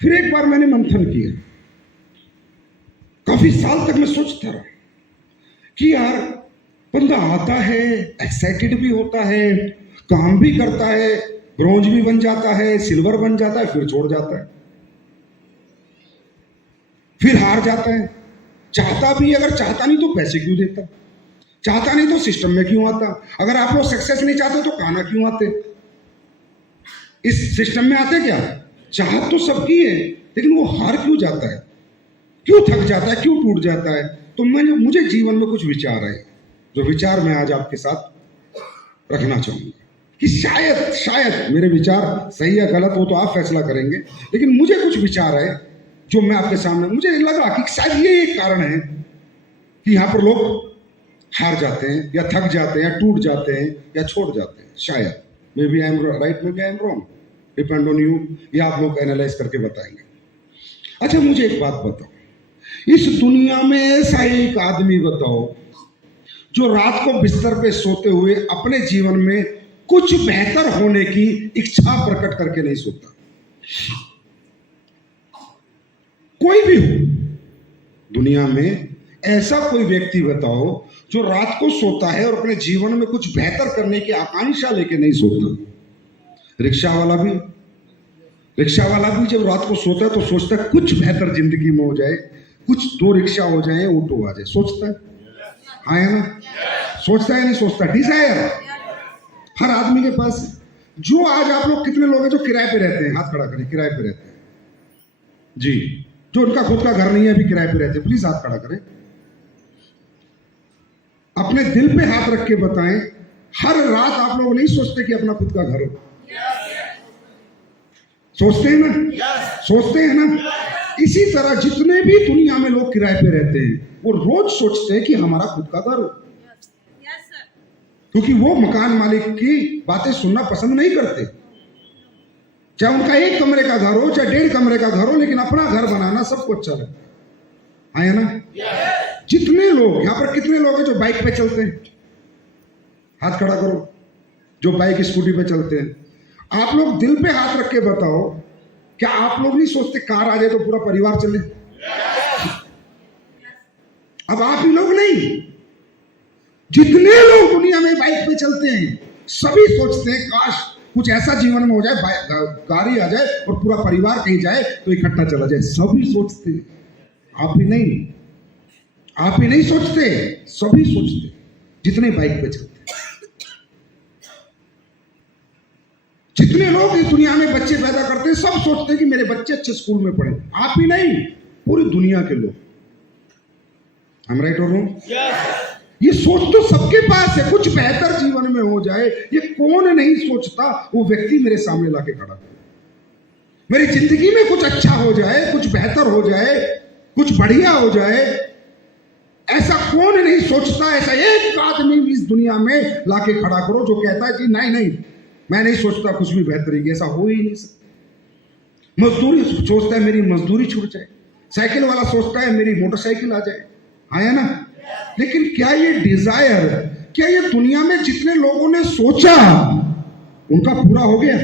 फिर एक बार मैंने मंथन किया, काफी साल तक मैं सोचता रहा कि यार बंदा आता है, एक्साइटेड भी होता है, काम भी करता है, ब्रॉन्ज भी बन जाता है, सिल्वर बन जाता है, फिर छोड़ जाता है, फिर हार जाता है। चाहता भी, अगर चाहता नहीं तो पैसे क्यों देता, चाहता नहीं तो सिस्टम में क्यों आता। अगर आप लोग सक्सेस नहीं चाहते तो खाना क्यों आते, इस सिस्टम में आते क्या। चाहत तो सबकी है, लेकिन वो हार क्यों जाता है, क्यों थक जाता है, क्यों टूट जाता है। तो मुझे जीवन में कुछ विचार है, जो विचार मैं आज आपके साथ रखना चाहूंगा कि शायद मेरे विचार सही या गलत हो तो आप फैसला करेंगे, लेकिन मुझे कुछ विचार है जो मैं आपके सामने, मुझे लगा कि शायद ये एक कारण है कि यहाँ पर लोग हार जाते हैं या थक जाते हैं या टूट जाते हैं या छोड़ जाते हैं। शायद maybe I am right, maybe I am wrong, depend on you, ये आप लोग एनालाइज करके बताएंगे। अच्छा मुझे एक बात बताओ, इस दुनिया में ऐसा एक आदमी बताओ जो रात को बिस्तर पे सोते हुए अपने जीवन में कुछ बेहतर होने की इच्छा प्रकट करके नहीं सोता। कोई भी हो दुनिया में, ऐसा कोई व्यक्ति बताओ जो रात को सोता है और अपने जीवन में कुछ बेहतर करने की आकांक्षा लेके नहीं सोता। रिक्शा वाला भी जब रात को सोता है तो सोचता है कुछ बेहतर जिंदगी में हो जाए, कुछ 2 रिक्शा हो जाए, ऑटो आ जाए, सोचता है, हाँ है ना, सोचता है नहीं सोचता, डिजायर हर आदमी के पास। जो आज आप लोग कितने लोग हैं जो किराए पे रहते हैं, हाथ खड़ा करें, किराए पे रहते हैं जी, जो उनका खुद का घर नहीं है, अभी किराए पे रहते हैं, प्लीज हाथ खड़ा करें। अपने दिल पे हाथ रख के बताएं, हर रात आप लोग नहीं सोचते कि अपना खुद का घर हो, सोचते हैं ना, सोचते हैं ना। इसी तरह जितने भी दुनिया में लोग किराए पे रहते हैं वो रोज सोचते हैं कि हमारा खुद का घर हो, क्योंकि वो मकान मालिक की बातें सुनना पसंद नहीं करते। चाहे उनका 1 कमरे का घर हो, चाहे 1.5 कमरे का घर हो, लेकिन अपना घर बनाना सबको अच्छा लगता है ना। जितने लोग यहाँ पर, कितने लोग हैं जो बाइक पे चलते हैं, हाथ खड़ा करो, जो बाइक स्कूटी पे चलते हैं। आप लोग दिल पे हाथ रख के बताओ, क्या आप लोग नहीं सोचते कार आ जाए तो पूरा परिवार चले। अब आप ही लोग नहीं, जितने लोग दुनिया में बाइक पे चलते हैं सभी सोचते हैं काश कुछ ऐसा जीवन में हो जाए, गाड़ी आ जाए और पूरा परिवार कहीं जाए तो इकट्ठा चला जाए। सभी सोचते हैं, आप ही नहीं सोचते, सभी सोचते जितने बाइक पे चलते। जितने लोग इस दुनिया में बच्चे पैदा करते हैं सब सोचते हैं कि मेरे बच्चे अच्छे स्कूल में पढ़े। आप ही नहीं, पूरी दुनिया के लोग। हम राइट और रॉन्ग? ये सोच तो सबके पास है, कुछ बेहतर जीवन में हो जाए। ये कौन नहीं सोचता, वो व्यक्ति मेरे सामने लाके खड़ा करे, मेरी जिंदगी में कुछ अच्छा हो जाए, कुछ बेहतर हो जाए, कुछ बढ़िया हो जाए। ऐसा कौन नहीं सोचता। ऐसा एक आदमी इस दुनिया में लाके खड़ा करो जो कहता है कि नहीं मैं नहीं सोचता कुछ भी बेहतरी की, ऐसा हो ही नहीं सकता। मजदूरी सोचता है मेरी मजदूरी छूट जाए, साइकिल वाला सोचता है मेरी मोटरसाइकिल आ जाए, है ना। लेकिन क्या ये डिजायर, क्या ये दुनिया में जितने लोगों ने सोचा उनका पूरा हो गया?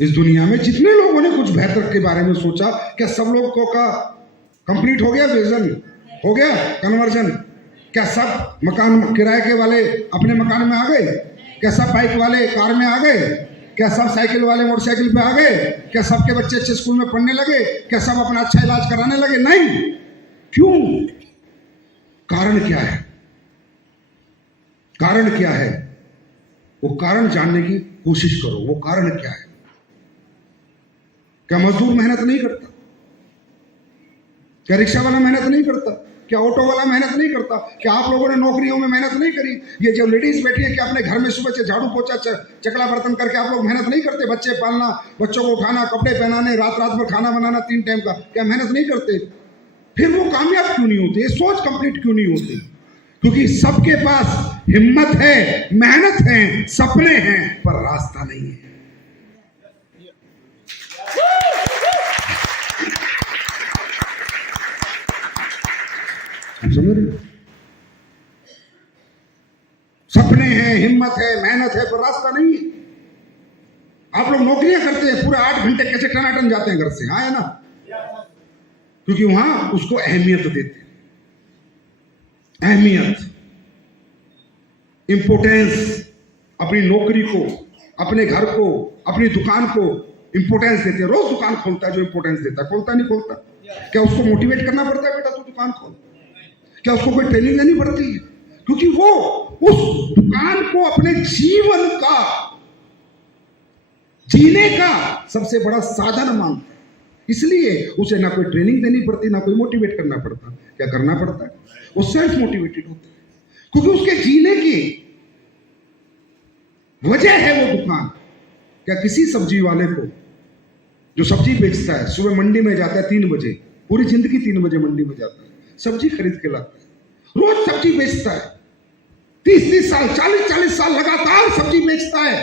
इस दुनिया में जितने लोगों ने कुछ बेहतर के बारे में सोचा, क्या सब लोगों का कंप्लीट हो गया? विजन हो गया? कन्वर्जन? क्या सब मकान किराए के वाले अपने मकान में आ गए? क्या सब बाइक वाले कार में आ गए? क्या सब साइकिल वाले मोटरसाइकिल पे आ गए? क्या सबके बच्चे अच्छे स्कूल में पढ़ने लगे? क्या सब अपना अच्छा इलाज कराने लगे? नहीं। क्यों? कारण क्या है? कारण क्या है? वो कारण जानने की कोशिश करो। वो कारण क्या है? क्या मजदूर मेहनत नहीं करता? क्या रिक्शा वाला मेहनत नहीं करता? क्या ऑटो वाला मेहनत नहीं करता? क्या आप लोगों ने नौकरियों में मेहनत नहीं करी? ये जो लेडीज बैठी है, क्या अपने घर में सुबह से झाड़ू पोछा चकला बर्तन करके आप लोग मेहनत नहीं करते? बच्चे पालना, बच्चों को उठाना, कपड़े पहनाने, रात भर खाना बनाना 3 टाइम का, क्या मेहनत नहीं करते? फिर वो कामयाब क्यों नहीं होते? सोच कंप्लीट क्यों नहीं होती? क्योंकि सबके पास हिम्मत है, मेहनत है, सपने हैं, पर रास्ता नहीं है। समझ रहे? सपने हैं, हिम्मत है, मेहनत है, पर रास्ता नहीं है। आप लोग नौकरियां करते हैं, पूरे 8 घंटे कैसे टनाटन जाते हैं घर से, हाँ है ना, क्योंकि वहां उसको अहमियत देते हैं, अहमियत, इंपोर्टेंस, अपनी नौकरी को, अपने घर को, अपनी दुकान को इंपोर्टेंस देते हैं। रोज दुकान खोलता है जो इंपोर्टेंस देता है, खोलता नहीं खोलता? क्या उसको मोटिवेट करना पड़ता है, बेटा तू दुकान खोल? क्या उसको कोई ट्रेनिंग देनी पड़ती है? क्योंकि वो उस दुकान को अपने जीवन का, जीने का सबसे बड़ा साधन मानता है, इसलिए उसे ना कोई ट्रेनिंग देनी पड़ती, ना कोई मोटिवेट करना पड़ता। क्या करना पड़ता है? वो सेल्फ मोटिवेटेड होता है, क्योंकि उसके जीने की वजह है वो दुकान। क्या किसी सब्जी वाले को जो सब्जी बेचता है, सुबह मंडी में जाता है 3 बजे, पूरी जिंदगी 3 बजे मंडी में जाता है, सब्जी खरीद के लाता है, रोज सब्जी बेचता है, 30-30 साल, 40-40 साल लगातार सब्जी बेचता है,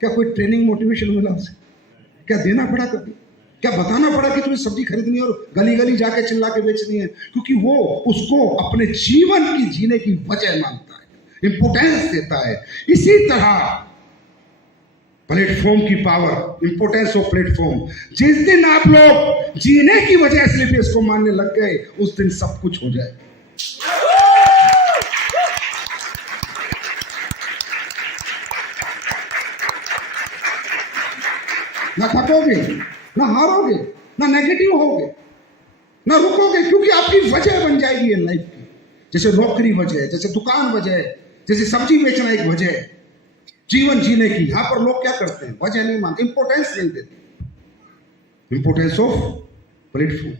क्या कोई ट्रेनिंग मोटिवेशन मिला उसे? क्या देना पड़ा कभी? क्या बताना पड़ा कि तुम्हें सब्जी खरीदनी है और गली गली जाके चिल्ला के बेचनी है? क्योंकि वो उसको अपने जीवन की जीने की वजह मानता है, इंपोर्टेंस देता है। इसी तरह प्लेटफॉर्म की पावर, इंपोर्टेंस ऑफ प्लेटफॉर्म, जिस दिन आप लोग जीने की वजह से इसको मानने लग गए, उस दिन सब कुछ हो जाएगा। ना थकोगे, ना हारोगे, ना नेगेटिव होगे, ना रुकोगे, क्योंकि आपकी वजह बन जाएगी लाइफ की। जैसे नौकरी वजह है, जैसे दुकान वजह है, जैसे सब्जी बेचना एक वजह है जीवन जीने की। यहां पर लोग क्या करते हैं? वजह नहीं मानते, इंपोर्टेंस नहीं देते। Importance of platform.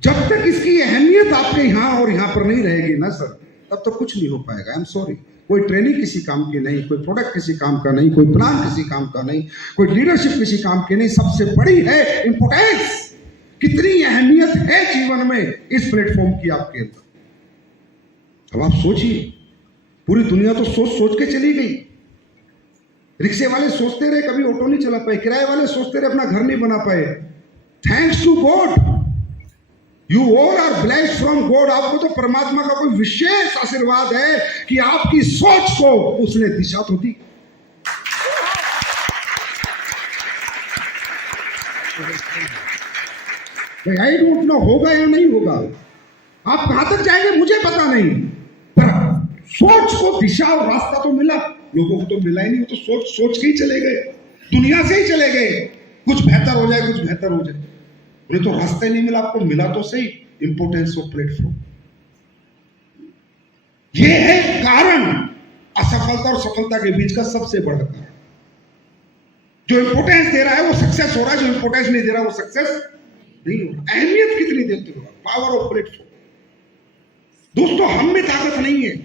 जब तक इसकी अहमियत आपके यहां और यहां पर नहीं रहेगी ना सर, तब तक कुछ नहीं हो पाएगा। आई एम सॉरी, कोई ट्रेनिंग किसी काम की नहीं, कोई प्रोडक्ट किसी काम का नहीं, कोई प्लान किसी काम का नहीं, कोई लीडरशिप किसी काम की नहीं। सबसे बड़ी है इंपोर्टेंस। कितनी अहमियत है जीवन में इस प्लेटफॉर्म की आपके अंदर। अब आप सोचिए, पूरी दुनिया तो सोच सोच के चली गई। रिक्शे वाले सोचते रहे कभी ऑटो नहीं चला पाए, किराए वाले सोचते रहे अपना घर नहीं बना पाए। Thanks to God, you all are blessed from God. आपको तो परमात्मा का कोई विशेष आशीर्वाद है कि आपकी सोच को उसने दिशा तो दी। आई डोंट नो होगा या नहीं होगा, आप कहां तक जाएंगे मुझे पता नहीं, पर सोच को दिशा और रास्ता तो मिला। लोगों को तो मिला ही नहीं, वो तो सोच सोच के ही चले गए, दुनिया से ही चले गए। कुछ बेहतर हो जाए, कुछ बेहतर हो जाए, उन्हें तो रास्ता ही नहीं मिला। आपको मिला तो सही इंपोर्टेंस ऑफ प्लेटफॉर्म। यह है कारण असफलता और सफलता के बीच का सबसे बड़ा कारण। जो इंपोर्टेंस दे रहा है वो सक्सेस हो रहा है, जो इंपोर्टेंस नहीं दे रहा वो सक्सेस नहीं हो रहा। अहमियत कितनी देते हो? Power of platform. दोस्तों, हम में ताकत नहीं है,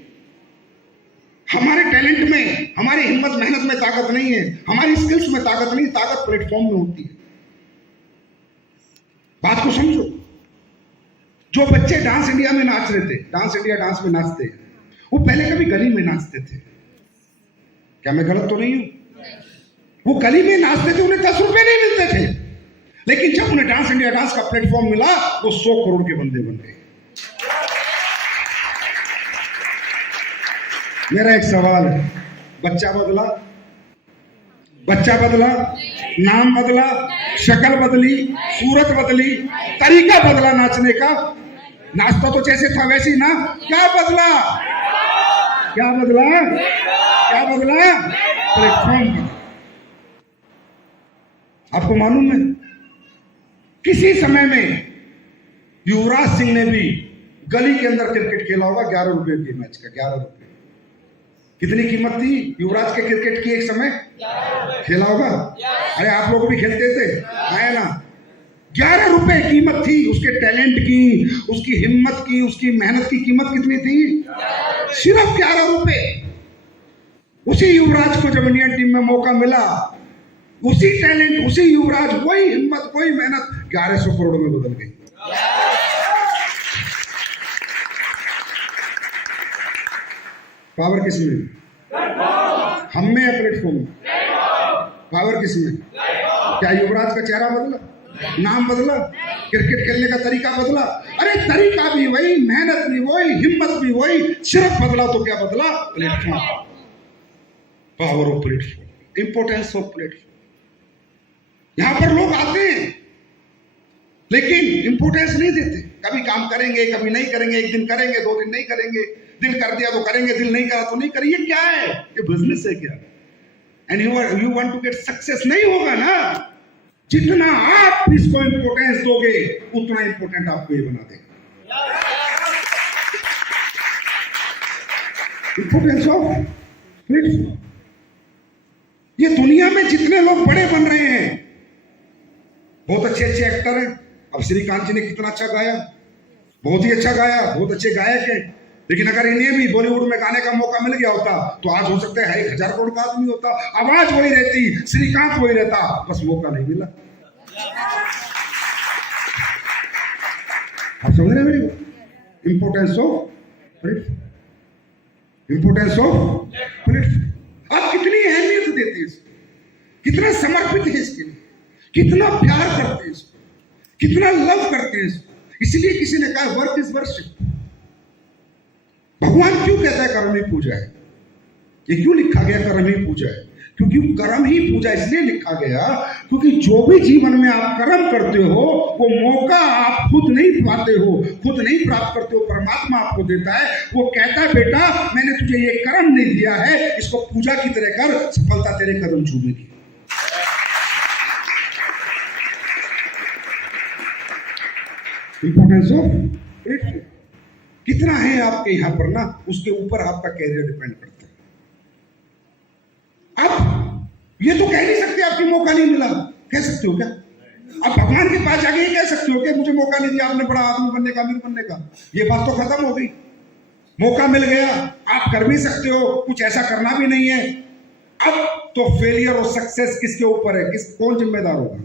हमारे टैलेंट में, हमारी हिम्मत मेहनत में ताकत नहीं है, हमारी स्किल्स में ताकत नहीं, ताकत प्लेटफॉर्म में होती है। बात को समझो। जो बच्चे डांस इंडिया में नाच रहे थे, डांस इंडिया डांस में नाचते हैं, वो पहले कभी गली में नाचते थे। क्या मैं गलत तो नहीं हूं? वो गली में नाचते थे, उन्हें 10 रुपए नहीं मिलते थे, लेकिन जब उन्हें डांस इंडिया डांस का प्लेटफॉर्म मिला, वो 100 करोड़ के बंदे बन गए। मेरा एक सवाल है, बच्चा बदला? बच्चा बदला, नाम बदला, शक्ल बदली, सूरत बदली, तरीका बदला नाचने का। नाचता तो जैसे था वैसे ही ना। क्या बदला? क्या बदला? क्या बदला? प्लेटफॉर्म बदला। आपको मालूम है, किसी समय में युवराज सिंह ने भी गली के अंदर क्रिकेट खेला होगा 11 रुपए के मैच का। 11 रुपए कितनी कीमत थी युवराज के क्रिकेट की? एक समय खेला होगा। अरे आप लोग भी खेलते थे, है ना? 11 रुपए कीमत थी उसके टैलेंट की, उसकी हिम्मत की, उसकी मेहनत की कीमत कितनी थी? सिर्फ 11 रुपए। उसी युवराज को जब इंडियन टीम में मौका मिला, उसी टैलेंट, उसी युवराज, वही हिम्मत, वही मेहनत 1100 करोड़ में बदल गई। पावर किसमें? हम में या प्लेटफॉर्म में? पावर किसमें? क्या युवराज का चेहरा बदला, नाम बदला, क्रिकेट खेलने का तरीका बदला? अरे तरीका भी वही, मेहनत भी वही, हिम्मत भी वही, सिर्फ बदला तो क्या बदला? Platform. Power of platform. Importance of platform. यहां पर लोग आते हैं लेकिन इंपोर्टेंस नहीं देते। कभी काम करेंगे, कभी नहीं करेंगे, एक दिन करेंगे, 2 दिन नहीं करेंगे, दिल कर दिया तो करेंगे, दिल नहीं करा तो नहीं करेंगे। ये क्या है? ये बिजनेस है क्या? And you want to get success? नहीं होगा ना। जितना आप इसको इंपोर्टेंस दोगे उतना इंपोर्टेंट आपको ये बना देगा। Importance of platform. ये दुनिया में जितने लोग बड़े बन रहे हैं, बहुत अच्छे अच्छे एक्टर हैं। अब श्रीकांत जी ने कितना अच्छा गाया, बहुत ही अच्छा गाया, बहुत अच्छे गायक हैं। लेकिन अगर इन्हें भी बॉलीवुड में गाने का मौका मिल गया होता तो आज हो सकता है 1000 करोड़ का आदमी होता, आवाज वही रहती, श्रीकांत वही रहता, बस मौका नहीं मिला। आप समझ रहे हैं? Importance of platform, importance of platform. आप कितनी अहमियत देते हैं इसको, कितना समर्पित है इसके लिए, कितना प्यार करते हैं इसको, कितना लव करते हैं इसको। इसलिए किसी ने कहा वर्क इज वर्शिप। भगवान क्यों कहता है कर्म ही पूजा है? ये क्यों लिखा गया कर्म ही पूजा है? क्योंकि कर्म ही पूजा इसलिए लिखा गया क्योंकि जो भी जीवन में आप कर्म करते हो वो मौका आप खुद नहीं पाते हो, खुद नहीं प्राप्त करते हो, परमात्मा आपको देता है। वो कहता है बेटा मैंने तुझे ये कर्म नहीं दिया है, इसको पूजा की तरह कर, सफलता तेरे कदम चूमेगी। इंपोर्टेंस ऑफ प्लेटफॉर्म कितना है आपके यहां पर ना, उसके ऊपर आपका कैरियर डिपेंड करता है। आप ये तो कह नहीं सकते आपकी मौका नहीं मिला, कह सकते हो क्या? आप भगवान के पास जाके ये कह सकते हो कि मुझे मौका नहीं दिया आपने बड़ा आदमी बनने का, अमीर बनने का? ये बात तो खत्म हो गई। मौका मिल गया, आप कर भी सकते हो, कुछ ऐसा करना भी नहीं है। अब तो फेलियर और सक्सेस किसके ऊपर है? कौन जिम्मेदार होगा?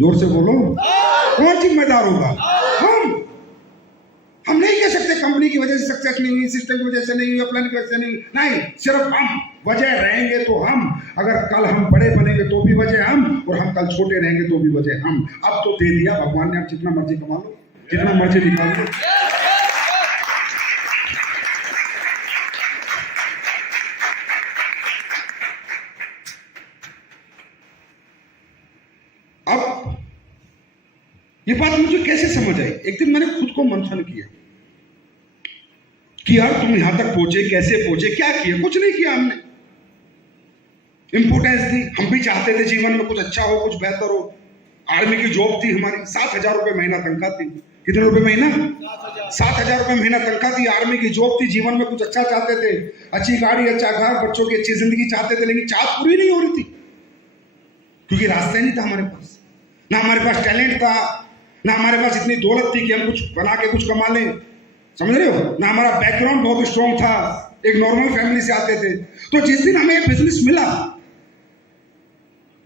जोर से बोलो, कौन जिम्मेदार होगा? हम नहीं कह सकते कंपनी की वजह से सक्सेस नहीं हुई, सिस्टम की वजह से नहीं हुई, प्लान की वजह से नहीं, सिर्फ हम वजह रहेंगे तो हम। अगर कल हम बड़े बनेंगे तो भी वजह हम, और हम कल छोटे रहेंगे तो भी वजह हम। अब तो दे दिया भगवान ने, आप जितना मर्जी कमा लो, जितना मर्जी निकाल लो। अब ये बात मुझे कैसे समझ आई? एक दिन मैंने खुद को मंथन किया कि यार तुम यहां तक पहुंचे, कैसे पहुंचे, क्या किया? कुछ नहीं किया हमने। इंपोर्टेंस दी, हम भी चाहते थे जीवन में कुछ अच्छा हो, कुछ बेहतर हो। आर्मी की जॉब थी हमारी, 7,000 रुपए महीना तनख्वाह थी। कितने रुपए महीना? 7,000 रुपए महीना तनख्वाह थी। आर्मी की जॉब थी, जीवन में कुछ अच्छा चाहते थे, अच्छी गाड़ी, अच्छा घर, बच्चों की अच्छी जिंदगी चाहते थे। लेकिन चाहत पूरी नहीं हो रही थी क्योंकि रास्ता नहीं था हमारे पास। ना हमारे पास टैलेंट था, ना हमारे पास इतनी दौलत थी कि हम कुछ बना के कुछ कमा लें, समझ रहे हो? ना हमारा बैकग्राउंड बहुत स्ट्रॉन्ग था, एक नॉर्मल फैमिली से आते थे। तो जिस दिन हमें बिजनेस मिला,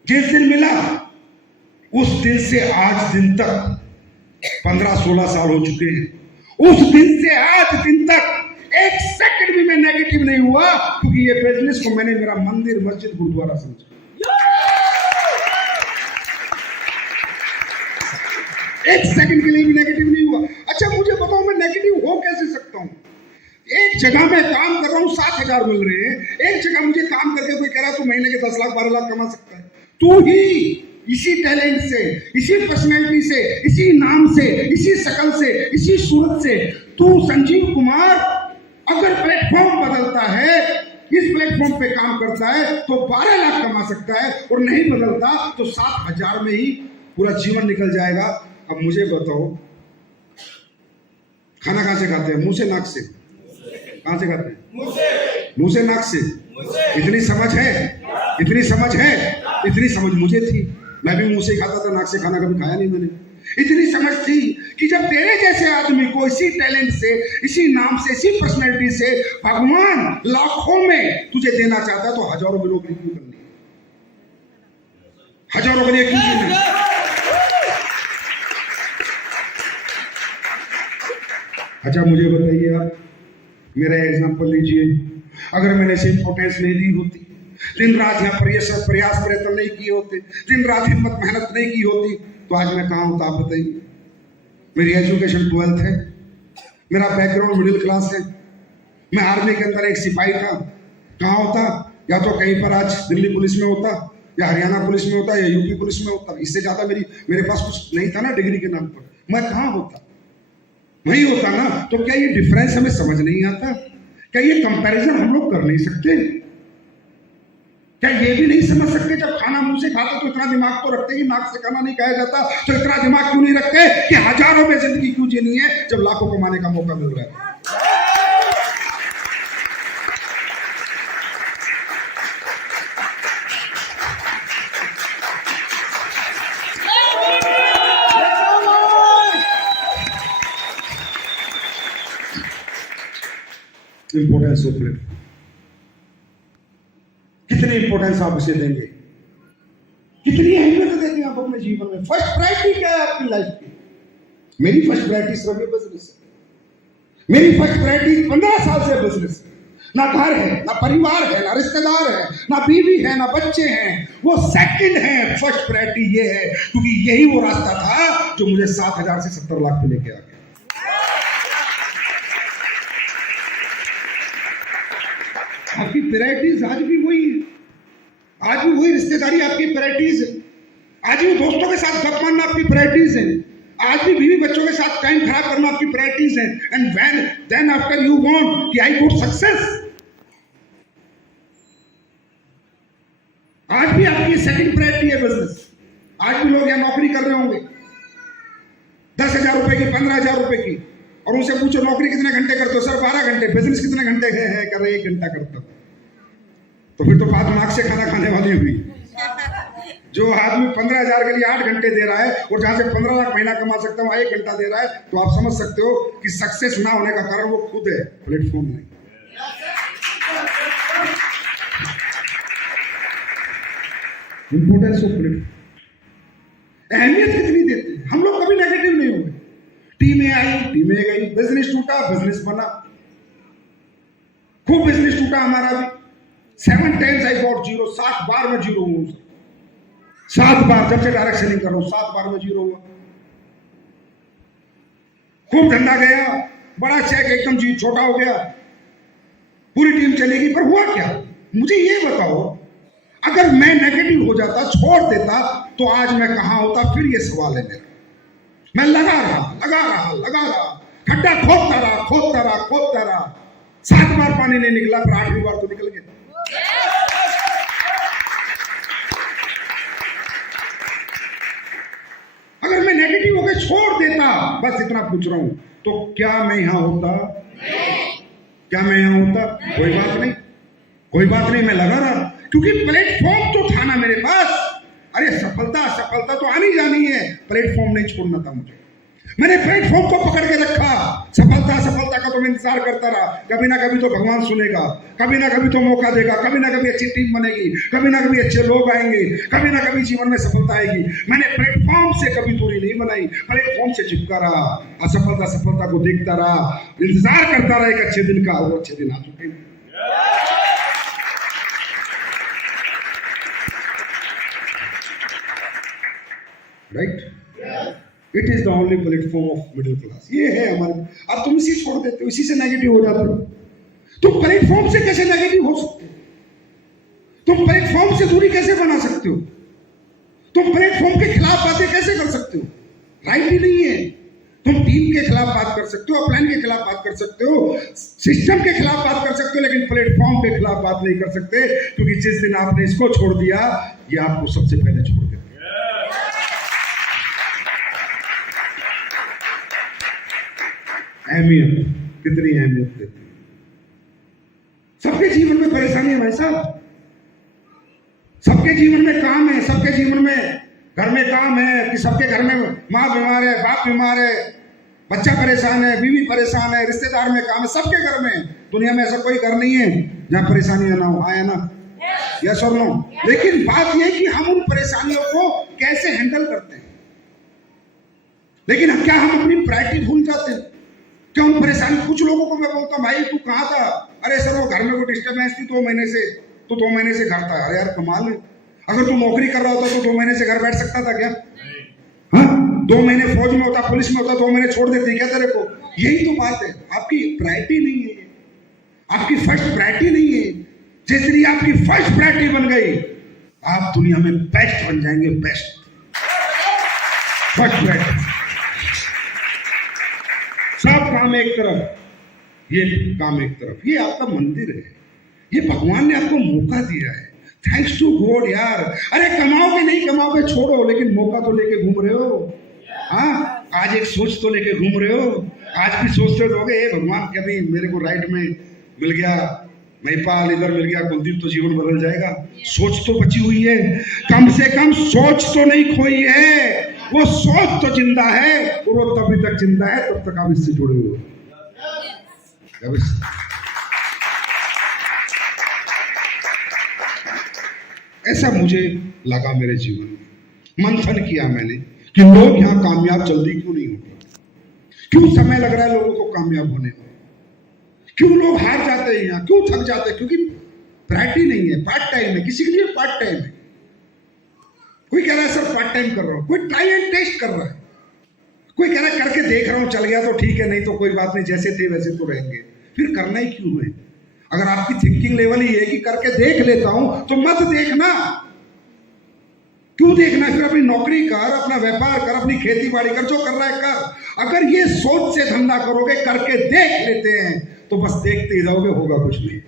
जिस दिन मिला, उस दिन से आज दिन तक 15-16 साल हो चुके हैं। उस दिन से आज दिन तक एक सेकंड भी मैं नेगेटिव नहीं हुआ, क्योंकि ये बिजनेस को मैंने मेरा मंदिर, मस्जिद, गुरुद्वारा समझा। एक सेकंड के लिए भी नेगेटिव नहीं हुआ। अच्छा मुझे बताओ मैं नेगेटिव हो कैसे सकता हूं? एक जगह मैं काम कर रहा हूं, 7,000 मिल रहे हैं। एक जगह मुझे काम करके कोई कह रहा है तू महीने के 10 लाख 12 लाख कमा सकता है। तू ही इसी टैलेंट से, इसी पर्सनैलिटी से, इसी नाम से, इसी शक्ल से, इसी सूरत से तू संजीव कुमार अगर प्लेटफॉर्म बदलता है, इस प्लेटफॉर्म पे काम करता है तो 12 लाख कमा सकता है, और नहीं बदलता तो 7,000 में ही पूरा जीवन निकल जाएगा। अब मुझे बताओ खाना कहां से खाते हैं? मुंह से, नाक से? कहां से खाते हैं? मुंह से, नाक से। इतनी समझ है, इतनी समझ है, इतनी समझ मुझे थी। मैं भी मुंह से खाता था, नाक से खाना कभी खाया नहीं मैंने। इतनी समझ थी कि जब तेरे जैसे आदमी को इसी टैलेंट से, इसी नाम से, इसी पर्सनैलिटी से भगवान लाखों में तुझे देना चाहता है तो हजारों में नौकरी क्यों करनी? हजारों के लिए क्यों करनी? अच्छा मुझे बताइए आप, मेरा एग्जांपल लीजिए। अगर मैंने इसे इंपोर्टेंस नहीं दी होती, दिन रात यहाँ प्रयास प्रयत्न नहीं किए होते, दिन रात हिम्मत मेहनत नहीं की होती, तो आज मैं कहाँ होता? आप बताइए। मेरी एजुकेशन 12th है, मेरा बैकग्राउंड मिडिल क्लास है, मैं आर्मी के अंदर एक सिपाही था, कहाँ होता? या तो कहीं पर आज दिल्ली पुलिस में होता, या हरियाणा पुलिस में होता, या यूपी पुलिस में होता। इससे ज्यादा मेरे पास कुछ नहीं था ना डिग्री के नाम पर, मैं कहाँ होता, वही होता ना। तो क्या ये डिफरेंस हमें समझ नहीं आता? क्या ये कंपैरिजन हम लोग कर नहीं सकते? क्या ये भी नहीं समझ सकते जब खाना मुंह से खाते तो इतना दिमाग तो रखते कि नाक से खाना नहीं खाया जाता, तो इतना दिमाग क्यों नहीं रखते कि हजारों में जिंदगी क्यों जीनी है जब लाखों कमाने का मौका मिल रहा है? इंपोर्टेंस ऑफ प्लेटफॉर्म, कितनी इंपोर्टेंस आप इसे देंगे, कितनी अहमियत देंगे आप अपने जीवन में? फर्स्ट प्रायोरिटी क्या है आपकी लाइफ की? मेरी फर्स्ट प्रायोरिटी सिर्फ ये बिजनेस है। मेरी फर्स्ट प्रायोरिटी 15 साल से बिजनेस है। ना घर है, ना परिवार है, ना रिश्तेदार है, ना बीवी है, ना बच्चे हैं, वो सेकंड है। फर्स्ट प्रायोरिटी ये है, क्योंकि यही वो रास्ता था जो मुझे 7,000 से 70 लाख पे लेके आ गया। आपकी प्रायोरिटीज आज भी वही है, आज भी वही रिश्तेदारी आपकी प्रायोरिटीज है, आज भी दोस्तों के साथ गप मारना आपकी प्रायोरिटीज है, आज भी बीवी बच्चों के साथ टाइम खराब करना आपकी प्रायोरिटीज है। And when then after you want कि आई गुड सक्सेस, आज भी आपकी सेकंड प्रायोरिटी है बिजनेस। आज भी लोग यहाँ नौकरी कर रहे होंगे 10,000 रुपए की, 15,000 रुपए की, और उनसे पूछो नौकरी कितने घंटे करते हो? सर 12 घंटे। बिजनेस कितने घंटे है? कर रहे 1 घंटा करता। तो फिर तो बात नाक से खाना खाने वाली हुई। जो आदमी 15,000 के लिए 8 घंटे दे रहा है और जहां से 15 लाख महीना कमा सकता है वहां 1 घंटा दे रहा है, तो आप समझ सकते हो कि सक्सेस ना होने का कारण वो खुद है, प्लेटफॉर्म नहीं। इंपोर्टेंस ऑफ प्लेटफॉर्म, अहमियत कितनी देते हैं हम लोग? कभी नेगेटिव नहीं हुए। टीमें आई, टीमें गई, बिजनेस टूटा, बिजनेस बना, खूब बिजनेस टूटा हमारा भी। 7 times I got zero, 7 बार में जीरो हूं, 7 बार। जब से डायरेक्ट सेलिंग कर रहा हूं 7 बार में जीरो हुआ। खूब धंधा गया, बड़ा चेक एकदम जी छोटा हो गया, पूरी टीम चलेगी, पर हुआ क्या? मुझे ये बताओ, अगर मैं नेगेटिव हो जाता, छोड़ देता, तो आज मैं कहां होता? फिर ये सवाल है मेरा। मैं लगा रहा, खड्डा खोदता रहा। 7 बार पानी नहीं निकला, पर 8वीं बार तो निकल गया। अगर मैं नेगेटिव होकर छोड़ देता, बस इतना पूछ रहा हूं, तो क्या मैं यहां होता? क्या मैं यहां होता? कोई बात नहीं, मैं लगा रहा, क्योंकि प्लेटफॉर्म तो था ना मेरे पास। अरे सफलता तो आनी जानी है, प्लेटफॉर्म नहीं छोड़ना था मुझे। मैंने प्लेटफॉर्म को पकड़ के रखा। सफलता का तो मैं इंतजार करता रहा। कभी ना कभी तो भगवान सुनेगा, कभी ना कभी तो मौका देगा, कभी ना कभी अच्छी टीम बनेगी, कभी ना कभी अच्छे लोग आएंगे, कभी ना कभी जीवन में सफलता आएगी। मैंने प्लेटफॉर्म से कभी दूरी नहीं बनाई, प्लेटफॉर्म से चिपका रहा, असफलता को देखता रहा, इंतजार करता रहा एक अच्छे दिन का। वो अच्छे दिन आ चुके हैं। Right? It is the only platform of middle class. ये है हमारे। अब तुम इसी छोड़ देते हो, इसी से नेगेटिव हो जाते हो। तुम प्लेटफॉर्म से कैसे नेगेटिव हो सकते हो? तुम प्लेटफॉर्म से दूरी कैसे बना सकते हो? तुम प्लेटफॉर्म के खिलाफ बातें कैसे कर सकते हो? राइट ही नहीं है। तुम टीम के खिलाफ बात कर सकते हो, प्लान के खिलाफ बात कर सकते हो, सिस्टम के खिलाफ बात कर सकते हो, लेकिन प्लेटफॉर्म के खिलाफ बात नहीं कर सकते, क्योंकि जिस दिन आपने इसको छोड़ दिया, ये आपको सबसे पहले छोड़ देगा। अहमियत, कितनी अहमियत देती है। सबके जीवन में परेशानी है भाई साहब, सबके जीवन में काम है, सबके जीवन में घर में काम है, कि सबके घर में माँ बीमार है, बाप बीमार है, बच्चा परेशान है, बीवी परेशान है, रिश्तेदार में काम है, सबके घर में। दुनिया में ऐसा कोई घर नहीं है जहाँ परेशानियां ना हो। आया ना? यस और नो? लेकिन बात यह कि हम उन परेशानियों को कैसे हैंडल करते हैं। लेकिन क्या हम अपनी प्रायोरिटी भूल जाते हैं? क्या उन परेशानी? कुछ लोगों को मैं बोलता हूँ, भाई तू कहाँ था? अरे सर वो घर में कोई डिस्टर्बेंस थी, 2 महीने से घर था। अरे यार कमाल है, अगर तू नौकरी कर रहा होता तो 2 महीने से घर बैठ सकता था क्या? हाँ, 2 महीने फौज में होता, पुलिस में होता, 2 महीने छोड़ देते क्या तेरे को? यही तो बात है, आपकी प्रायोरिटी नहीं है, आपकी फर्स्ट प्रायोरिटी नहीं है। जिस दिन ये आपकी फर्स्ट प्रायोरिटी बन गई, आप दुनिया में बेस्ट बन जाएंगे, बेस्ट। First priority. सब काम एक तरफ, ये काम एक तरफ। ये आपका मंदिर है, ये भगवान ने आपको मौका दिया है। थैंक्स टू गॉड यार। अरे कमाओगे नहीं कमाओगे छोड़ो, लेकिन मौका तो लेके घूम रहे हो। हाँ, आज एक सोच तो लेके घूम रहे हो। आज भी सोचते रहोगे भगवान कभी मेरे को राइट में मिल गया, महिपाल इधर मिल गया, कुलदीप, तो जीवन बदल जाएगा। सोच तो बची हुई है, कम से कम सोच तो नहीं खोई है। वो सोच तो जिंदा है, और वो तभी तक जिंदा है तब तक आप इससे जुड़े हुए। ऐसा मुझे लगा मेरे जीवन में। मंथन किया मैंने कि लोग यहाँ कामयाब जल्दी क्यों नहीं होते, क्यों समय लग रहा है लोगों को कामयाब होने में, क्यों लोग हार जाते हैं यहाँ, क्यों थक जाते हैं? क्योंकि प्रायोरिटी नहीं है, पार्ट टाइम है। किसी के लिए पार्ट टाइम है। कोई कह रहा है सर पार्ट टाइम कर रहा हूं, कोई ट्राई एंड टेस्ट कर रहा है, कोई कह रहा है करके देख रहा हूं, चल गया तो ठीक है, नहीं तो कोई बात नहीं, जैसे थे वैसे तो रहेंगे। फिर करना ही क्यों है? अगर आपकी थिंकिंग लेवल ही है कि करके देख लेता हूं, तो मत देखना। क्यों देखना? फिर अपनी नौकरी कर, अपना व्यापार कर, अपनी खेती बाड़ी कर, जो कर रहा है कर। अगर ये सोच से धंधा करोगे, करके देख लेते हैं, तो बस देखते ही रहोगे, होगा कुछ नहीं।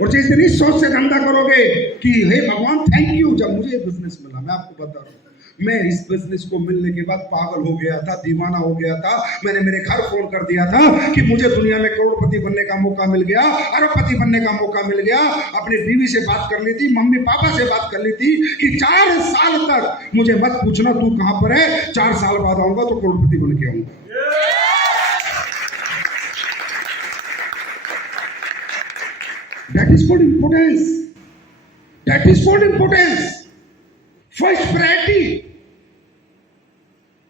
और जिस दिन इस सोच से धंधा करोगे कि हे भगवान थैंक यू, जब मुझे बिजनेस मिला, मैं आपको बता रहा हूं, मैं इस बिजनेस को मिलने के बाद पागल हो गया था, दीवाना हो गया था। मैंने मेरे घर फोन कर दिया था कि मुझे दुनिया में करोड़पति बनने का मौका मिल गया, अरबपति बनने का मौका मिल गया। अपनी बीवी से बात कर ली थी, मम्मी पापा से बात कर ली थी कि 4 साल तक मुझे मत पूछना तू कहां पर है, 4 साल बाद आऊंगा तो करोड़पति बन के आऊंगा। That is called importance. That is called importance. First priority.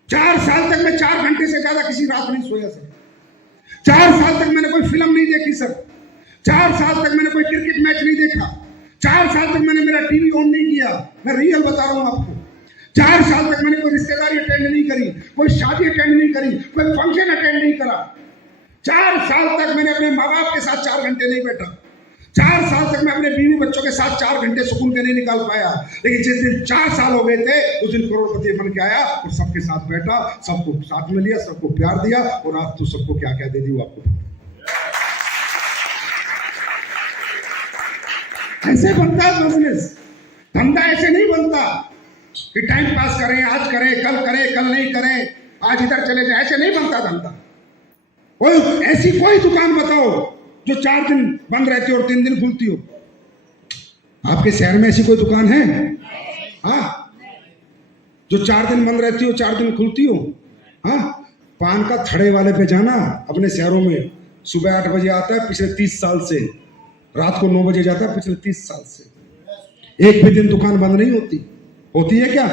4 साल तक मैं 4 घंटे से ज्यादा किसी रात नहीं सोया सर। 4 साल तक मैंने कोई फिल्म नहीं देखी सर। 4 साल तक मैंने कोई क्रिकेट मैच नहीं देखा। 4 साल तक मैंने मेरा टीवी ऑन नहीं किया। मैं रियल बता रहा हूं आपको। 4 साल तक मैंने कोई रिश्तेदारी अटेंड नहीं करी, कोई शादी अटेंड नहीं करी, कोई फंक्शन अटेंड नहीं करा। 4 साल तक मैंने अपने माँ बाप के साथ 4 घंटे नहीं बैठा। 4 साल तक मैं अपने बीवी बच्चों के साथ 4 घंटे सुकून के नहीं निकाल पाया। लेकिन जिस दिन 4 साल हो गए थे, उस दिन करोड़पति बन के आया और सबके साथ बैठा, सबको साथ में लिया, सबको प्यार दिया, और आज तो सबको क्या क्या दे दी वो आपको। ऐसे बनता है बिजनेस। धंधा ऐसे नहीं बनता कि टाइम पास करें, आज करें, कल नहीं करें, आज इधर चले जाए, ऐसे नहीं बनता धंधा। ऐसी कोई दुकान बताओ जो 4 दिन बंद रहती हो और 3 दिन खुलती हो। आपके शहर में ऐसी कोई दुकान है? हाँ, जो 4 दिन बंद रहती हो, 4 दिन खुलती हो। हाँ, पान का थड़े वाले पे जाना अपने शहरों में, सुबह 8 बजे आता है पिछले 30 साल से, रात को 9 बजे जाता है पिछले 30 साल से। एक भी दिन दुकान बंद नहीं होती। होती है क्या?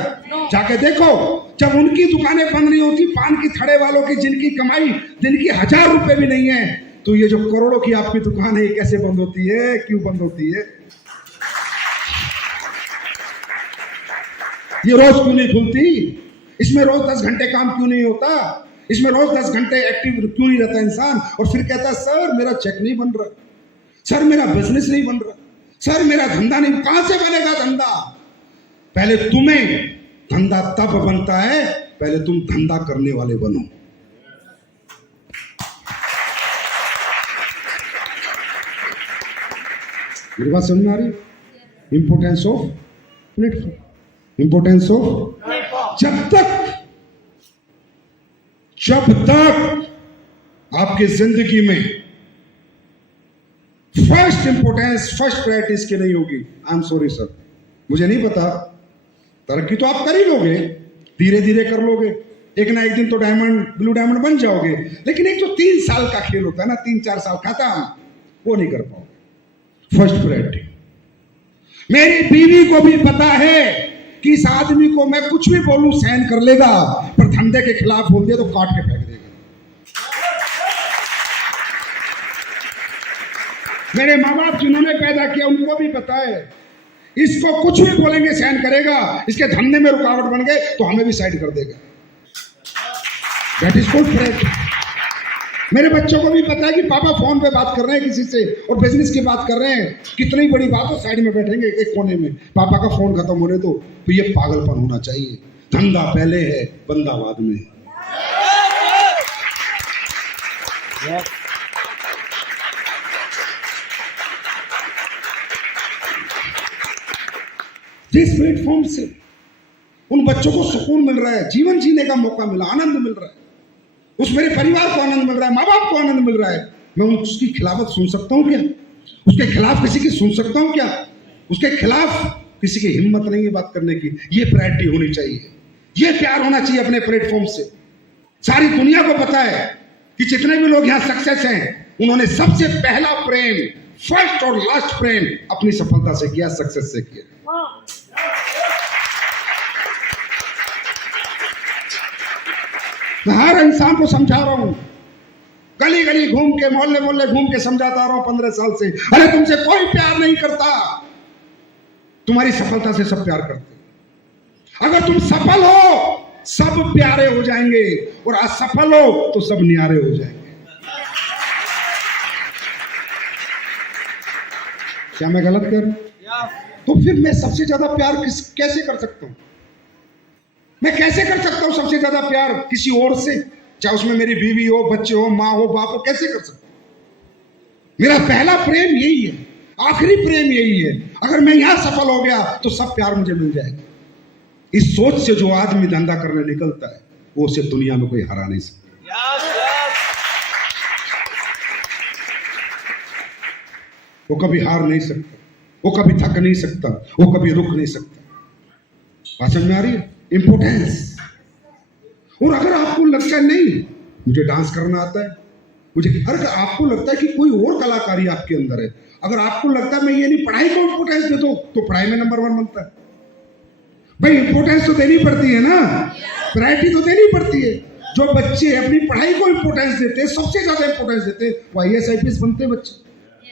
जाके देखो। जब उनकी दुकानें बंद नहीं होती, पान की थड़े वालों की, जिनकी कमाई दिन की 1000 रुपए भी नहीं है, तो ये जो करोड़ों की आपकी दुकान है, ये कैसे बंद होती है? क्यों बंद होती है? ये रोज क्यों नहीं खुलती? इसमें रोज 10 घंटे काम क्यों नहीं होता? इसमें रोज 10 घंटे एक्टिव क्यों नहीं रहता इंसान? और फिर कहता है सर मेरा चेक नहीं बन रहा, सर मेरा बिजनेस नहीं बन रहा, सर मेरा धंधा नहीं। कहां से बनेगा धंधा? पहले तुम्हें धंधा तब बनता है, पहले तुम धंधा करने वाले बनो। मेरी बात समझ में आ रही? Importance of platform, importance of. जब तक आपकी जिंदगी में फर्स्ट इंपोर्टेंस, फर्स्ट प्रायोरिटी इसकी नहीं होगी, आई एम सॉरी सर, मुझे नहीं पता। तरक्की तो आप कर ही लोगे, धीरे धीरे कर लोगे, एक ना एक दिन तो डायमंड, ब्लू डायमंड बन जाओगे। लेकिन एक जो 3 साल का खेल होता है ना, 3-4 साल खत्म, वो नहीं कर पाओगे। First priority. मेरी बीवी को भी पता है कि इस आदमी को मैं कुछ भी बोलूं सहन कर लेगा, पर धंधे के खिलाफ बोल दिया तो काट के फेंक देगा। मेरे माँ बाप जिन्होंने पैदा किया उनको भी पता है, इसको कुछ भी बोलेंगे सहन करेगा, इसके धंधे में रुकावट बन गए तो हमें भी साइड कर देगा। That is called priority. मेरे बच्चों को भी पता है कि पापा फोन पे बात कर रहे हैं किसी से और बिजनेस की बात कर रहे हैं, कितनी बड़ी बात हो, साइड में बैठेंगे एक कोने में, पापा का फोन खत्म होने दो। तो ये पागलपन होना चाहिए। धंधा पहले है, बंदा बाद में। जिस प्लेटफॉर्म से उन बच्चों को सुकून मिल रहा है, जीवन जीने का मौका मिला, आनंद मिल रहा है, उस मेरे परिवार को आनंद मिल रहा है, माँ बाप को आनंद मिल रहा है, मैं उसकी खिलाफत सुन सकता हूँ क्या? उसके खिलाफ किसी की सुन सकता हूँ क्या? उसके खिलाफ किसी की हिम्मत नहीं है बात करने की। ये प्रायोरिटी होनी चाहिए, ये प्यार होना चाहिए अपने प्लेटफॉर्म से। सारी दुनिया को पता है कि जितने भी लोग यहाँ सक्सेस हैं, उन्होंने सबसे पहला प्रेम, फर्स्ट और लास्ट प्रेम अपनी सफलता से किया, सक्सेस से किया। मैं हर इंसान को समझा रहा हूं, गली गली घूम के, मोहल्ले मोहल्ले घूम के समझाता रहा हूं 15 साल से। अरे तुमसे कोई प्यार नहीं करता, तुम्हारी सफलता से सब प्यार करते। अगर तुम सफल हो, सब प्यारे हो जाएंगे, और असफल हो तो सब न्यारे हो जाएंगे। क्या मैं गलत कर? तो फिर मैं सबसे ज्यादा प्यार कैसे कर सकता हूं? मैं कैसे कर सकता हूं सबसे ज्यादा प्यार किसी और से? चाहे उसमें मेरी बीवी हो, बच्चे हो, माँ हो, बाप हो, कैसे कर सकता हूं? मेरा पहला प्रेम यही है, आखिरी प्रेम यही है। अगर मैं यहां सफल हो गया तो सब प्यार मुझे मिल जाएगा। इस सोच से जो आदमी धंधा करने निकलता है, वो उसे दुनिया में कोई हरा नहीं सकता। वो कभी हार नहीं सकता, वो कभी थक नहीं सकता, वो कभी रुक नहीं सकता। बात समझ में आ रही है? इंपोर्टेंस। और अगर आपको लगता है नहीं मुझे डांस करना आता है, मुझे, अगर आपको लगता है कि कोई और कलाकारी आपके अंदर है, अगर आपको लगता है मैं ये नहीं पढ़ाई को इंपोर्टेंस दे दो, तो पढ़ाई में नंबर 1 बनता है। भाई इंपोर्टेंस तो देनी पड़ती है ना, प्रायोरिटी तो देनी पड़ती है। जो बच्चे अपनी पढ़ाई को इंपोर्टेंस देते हैं, सबसे ज्यादा इंपोर्टेंस देते हैं, वो IAS IPS बनते हैं। बच्चे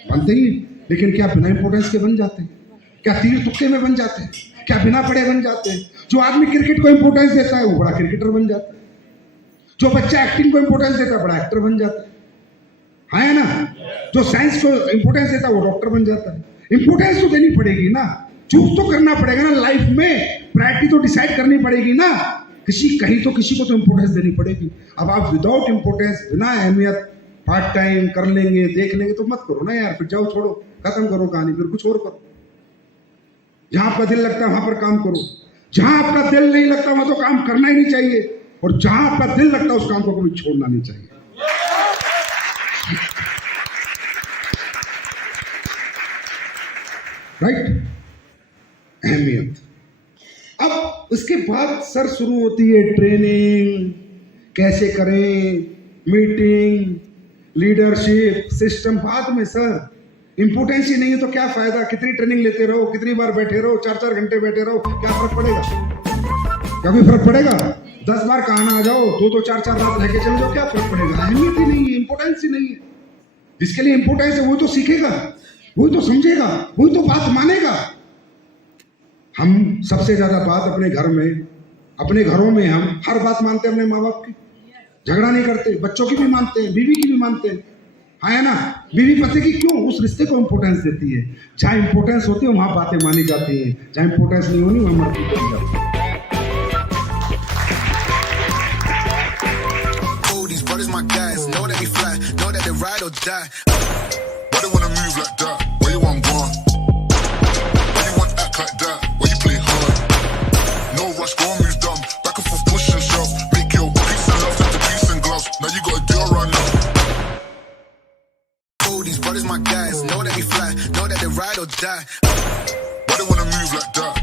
बनते ही, लेकिन क्या बिना इंपोर्टेंस के बन जाते हैं? क्या तीर तुक्के में बन जाते हैं? क्या बिना पढ़े बन जाते हैं? जो आदमी क्रिकेट को इंपोर्टेंस देता है, वो बड़ा क्रिकेटर बन जाता है। जो बच्चा एक्टिंग को इंपोर्टेंस देता है, बड़ा एक्टर बन जाता है ना? जो साइंस को इंपोर्टेंस देता है, वो डॉक्टर बन जाता है। इंपोर्टेंस तो देनी पड़ेगी ना, चूज तो करना पड़ेगा ना, लाइफ में प्रायोरिटी तो डिसाइड करनी पड़ेगी ना। कहीं तो किसी को तो इंपोर्टेंस देनी पड़ेगी। अब आप विदाउट इंपोर्टेंस, बिना अहमियत, पार्ट टाइम कर लेंगे, देख लेंगे, तो मत करो ना यार। फिर जाओ, छोड़ो, खत्म करो कहानी, फिर कुछ और करो। जहां आपका दिल लगता है वहां पर काम करो। जहां आपका दिल नहीं लगता वहां तो काम करना ही नहीं चाहिए, और जहां आपका दिल लगता है उस काम को कभी छोड़ना नहीं चाहिए। राइट? अहमियत। अब उसके बाद सर शुरू होती है ट्रेनिंग, कैसे करें, मीटिंग, लीडरशिप, सिस्टम। बाद में सर इंपोर्टेंस ही नहीं है तो क्या फायदा? कितनी ट्रेनिंग लेते रहो, कितनी बार बैठे रहो, 4-4 घंटे बैठे रहो, क्या फर्क पड़ेगा? क्या कोई फर्क पड़ेगा? 10 बार कहना आ जाओ, 2-2, 4-4 रात रह के चले जाओ, क्या फर्क पड़ेगा? अहमियत ही नहीं है, इंपोर्टेंस ही नहीं है। जिसके लिए इंपोर्टेंस है वही तो सीखेगा, वही तो समझेगा, वही तो बात मानेगा। हम सबसे ज्यादा बात अपने घर में, अपने घरों में हम हर बात मानते हैं अपने माँ बाप की, झगड़ा नहीं करते, बच्चों की भी मानते हैं, बीवी की भी मानते हैं, है ना? बीवी पति की क्यों? उस रिश्ते को इंपोर्टेंस देती है। जहाँ इंपोर्टेंस होती है वहां बातें मानी जाती है, जहाँ इंपोर्टेंस नहीं होनी वहां मर्जी करी जाती है। My guys know that we fly, know that they ride or die. Why they wanna move like that?